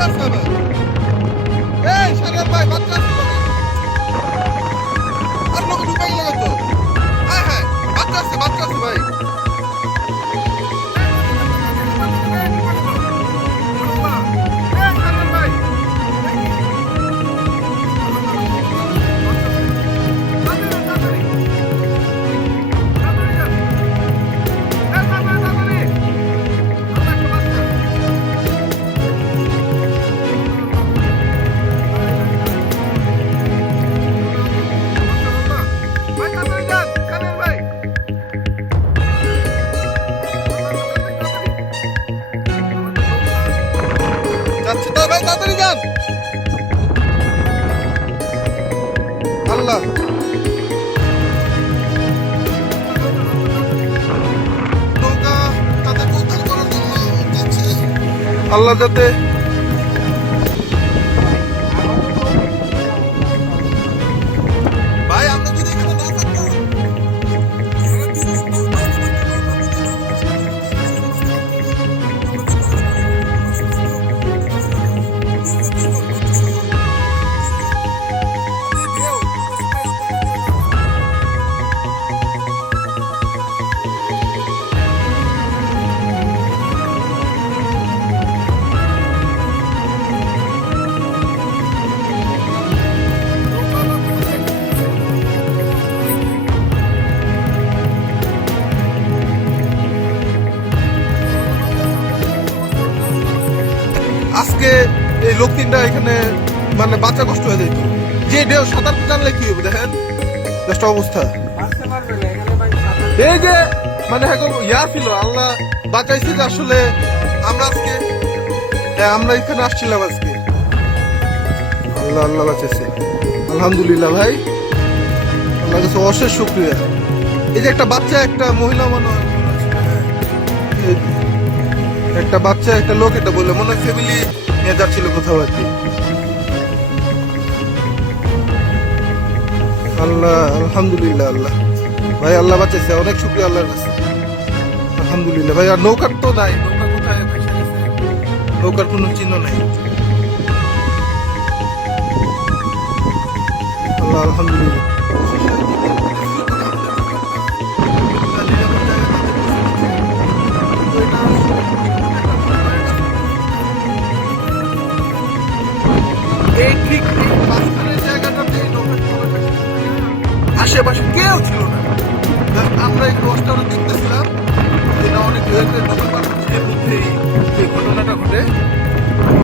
বাচ্চা এই সাগর ভাই তাড়াতাড়ি যান। আল্লাহ। আল্লাহ যাতে এই লোক তিনটা এখানে মানে বাচ্চা কষ্ট হয়ে যেত যে ঢেউ সাঁতার জানলে কি হবে দেখেন? অবস্থা। এই যে মানে ইয়া ছিল, আল্লাহ বাঁচাইছে যে আসলে আমরা আজকে আমরা এখানে আসছিলাম আজকে। আল্লাহ আল্লাহ বাঁচাইছে। আলহামদুলিল্লাহ ভাই। আল্লাহ কাছে অশেষ শুক্রিয়া। এই যে একটা বাচ্চা, একটা মহিলা মনে হয় একটা বাচ্চা, একটা লোক এটা বললে, মনে হয় ফ্যামিলি নিয়ে যাচ্ছিল কোথাও আর কি। আল্লাহ, আলহামদুলিল্লাহ, আল্লাহ। ভাই, আল্লাহ বাঁচাইছে, অনেক শুক্রিয়া আল্লাহর কাছে। আলহামদুলিল্লাহ। ভাই, আর নৌকার তো নাই। নৌকা কোথায়? নৌকার কোনো চিহ্ন নাই। আল্লাহ, আলহামদুলিল্লাহ। আশেপাশে কেউ ছিল না। আমরা এই কষ্টটা দেখতেছিলাম।